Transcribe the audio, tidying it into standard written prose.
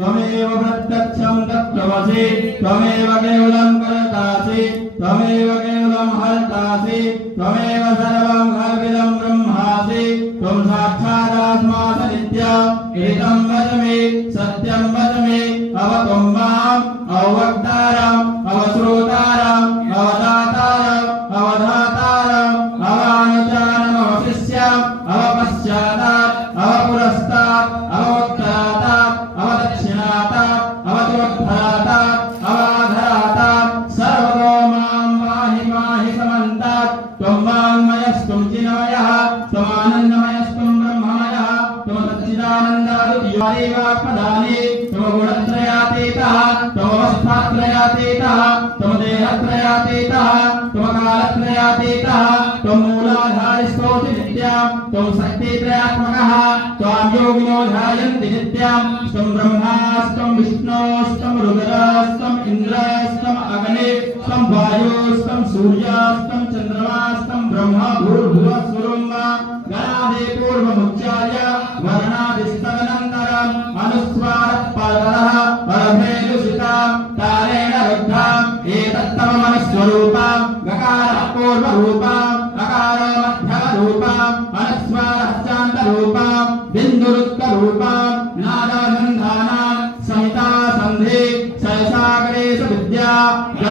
त्वमेव प्रत्यक्षं तत्त्वमसि त्वमेव केवलं कर्तासि त्वमेव केवलं हर्तासि त्वमेव सर्वं खल्विदं ब्रह्मासि त्वं साक्षादात्मासि नित्यम् एतं वद मे सत्यं वद मे अवत्वं माम् अवक्तारम् अवश्रोतारम् अवदातारम् अवधातारम् अवानुचानम् अवशिष्यम् अवपश्चातात् अवपुरस्तात् अवोत्तरातात् अवदक्षिणातात् अवतोत्तरातात् अवाधरातात् सर्वतो मां पाहि पाहि समन्तात् त्वं वाङ्मयस्त्वं चिन्मयः त्वमानन्दमयस्त्वं ब्रह्ममयः त्वं सच्चिदानन्दादित्योऽपदानि त्वं गुणत्रयातीतः त्वमवस्थात्रयातीतः त्वं देहत्रयातीतः त्वं कालत्रयातीतः त्वं मूलाधारिस्थोऽसि नित्यं त्वं शक्तित्रयात्मकः त्वां योगिनो ध्यायन्ति नित्यं त्वं ब्रह्मास्त्वं विष्णोस्त्वं रुद्रस्त्वं इन्द्रस्त्वं अग्निः त्वं वायुस्त्वं सूर्यस्त्वं चन्द्रमास्त्वं ब्रह्मा भूर्भुवः स्वरूपं गणादि पूर्वमुच्चार्य वर्णादिस्तदनन्तरम् अनुस्वारः परतरः परभेदुषितां तारेण रुद्धाम् एतत्तममनुस्वरूपं गकारः पूर्वरूपम् अकारो मध्यमरूपम् अनुस्वारः शान्तरूपम् बिन्दुरुक्तरूपम्